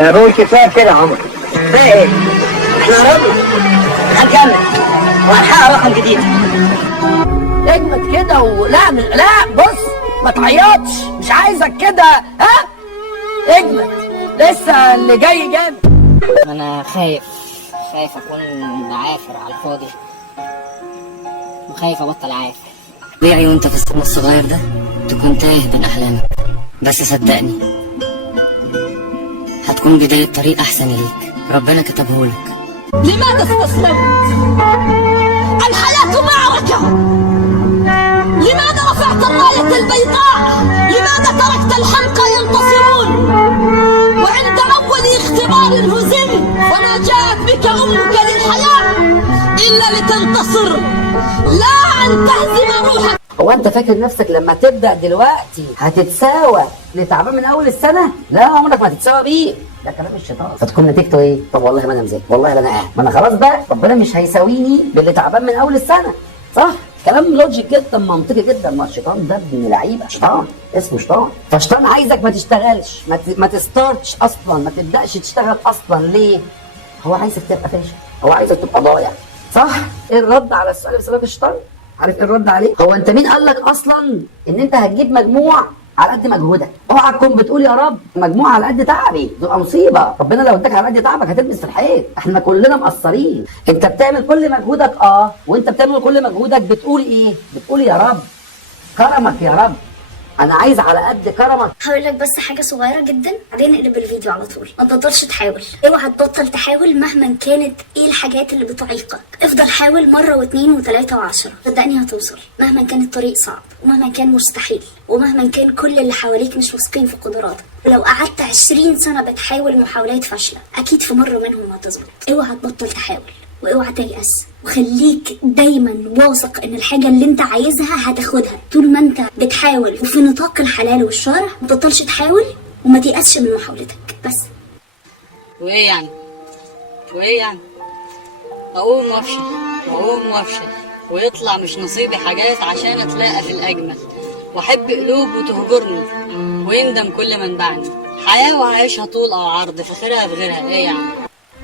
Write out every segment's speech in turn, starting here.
انا بقول كفايه كده يا عمر. كفايه ايه؟ احنا قربنا هنكمل وهنحقق رقم جديد. اجمد كده ولا لا بص ما تعيطش، مش عايزك كده. ها اجمد، لسه اللي جاي جامد. انا خايف اكون عافر على الفاضي، وخايف ابطل عافر. طبيعي وانت في السن الصغير ده تكون تايه بين احلامك، بس صدقني هتكون بداية طريق احسن ليك ربنا كتبهولك. لماذا استسلمت؟ الحياة معركة. لماذا رفعت الراية البيضاء؟ لماذا تركت الحمقى ينتصرون؟ وعند أول اختبار هزمت، وما جاءت بك أمك للحياة إلا لتنتصر، لا أن تهزم روحك. هو انت فاكر نفسك لما تبدا دلوقتي هتتساوى اللي تعبان من اول السنه؟ لا عمرك ما هتتساوى بيه، ده كلام الشيطان. فتكون نتيجته ايه؟ طب والله ما انا مذاكر، والله لا انا قاعد، ما انا خلاص بقى ربنا مش هيساويني باللي تعبان من اول السنه، صح؟ كلام لوجيك جدا، منطقي جدا. ما الشيطان ده ابن لعيبه، شيطان اسمه شيطان. فالشيطان عايزك ما تشتغلش، ما تستارتش اصلا، ما تبداش تشتغل اصلا. ليه؟ هو عايزك تبقى فاشل، هو عايزك تبقى ضايع، صح؟ ايه الرد على السؤال بسبب الشيطان؟ عارف ايه الرد عليه؟ هو انت مين قال لك اصلا ان انت هتجيب مجموع على قد مجهودك؟ اوعى تكون بتقول يا رب مجموع على قد تعبي، تبقى مصيبه. ربنا لو اداك على قد تعبك هتلبس في الحيط. احنا كلنا مقصرين. انت بتعمل كل مجهودك، وانت بتعمل كل مجهودك بتقول ايه؟ بتقول يا رب كرمك، يا رب انا عايز على قد كرمك. هقول لك بس حاجه صغيره جدا بعدين اقلب الفيديو على طول. ما تبطلش تحاول، اوعى تبطل تحاول مهما كانت ايه الحاجات اللي بتعيقك. افضل حاول مره واثنين وثلاثه وعشرة، صدقني هتوصل مهما كان الطريق صعب، ومهما كان مستحيل، ومهما كان كل اللي حواليك مش واثقين في قدراتك. ولو قعدت 20 سنه بتحاول محاولات فاشله اكيد في مره منهم هتظبط. اوعى تبطل تحاول واوعى تيأس، وخليك دايما واثق ان الحاجه اللي انت عايزها هتاخدها طول ما انت بتحاول وفي نطاق الحلال والشرع. ما تبطلش تحاول وما تيأسش من محاولتك بس. وايه يعني اقوم وافشل ويطلع مش نصيبي حاجات عشان اتلاقى في الاجمل، واحب قلوب وتهجرني ويندم كل من باعني. حياه وعايشها طول او عرض، في خيرها بغيرها. ايه يعني؟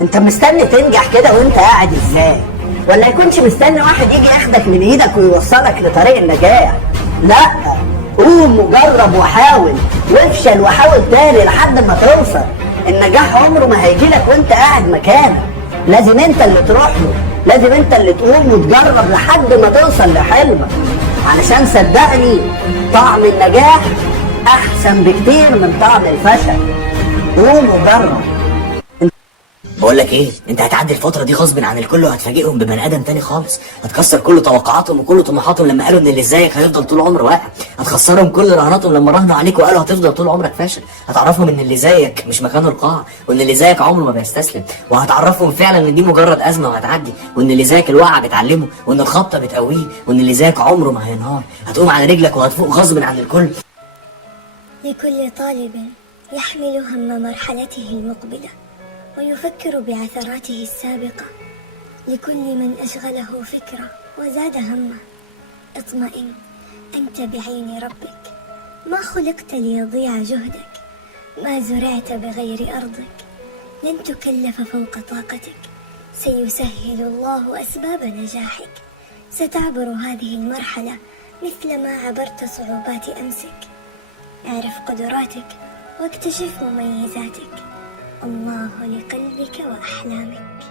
انت مستني تنجح كده وانت قاعد ازاي؟ ولا يكونش مستني واحد يجي ياخدك من ايدك ويوصلك لطريق النجاح؟ لا، قوم وجرب وحاول وافشل وحاول تاني لحد ما توصل. النجاح عمره ما هيجيلك وانت قاعد مكانك، لازم انت اللي تروح له، لازم انت اللي تقوم وتجرب لحد ما توصل لحلمك. علشان صدقني طعم النجاح احسن بكتير من طعم الفشل. قوم وجرب. بقول لك ايه، انت هتعدي الفتره دي غصب عن الكل وهتفاجئهم ببني ادم تاني خالص. هتكسر كل توقعاتهم وكل طموحاتهم لما قالوا ان اللي زيك هيفضل طول عمره واقع. هتخسرهم كل رهاناتهم لما راهنوا عليك وقالوا هتفضل طول عمرك فاشل. هتعرفهم ان اللي زيك مش مكانه القاع، وان اللي زيك عمره ما بيستسلم. وهتعرفهم فعلا ان دي مجرد ازمه وهتعدي، وان اللي زيك الوقعه بتعلمه، وان الخبطه بتقويه، وان اللي زيك عمره ما هينهار. هتقوم على رجلك وهتفوق غصب عن الكل. لكل طالب يحمل هم مرحلته المقبلة ويفكر بعثراته السابقة، لكل من أشغله فكرة وزاد همه، اطمئن أنت بعين ربك. ما خلقت ليضيع جهدك، ما زرعت بغير أرضك، لن تكلف فوق طاقتك، سيسهل الله أسباب نجاحك. ستعبر هذه المرحلة مثل ما عبرت صعوبات أمسك. اعرف قدراتك واكتشف مميزاتك. الله لقلبك وأحلامك.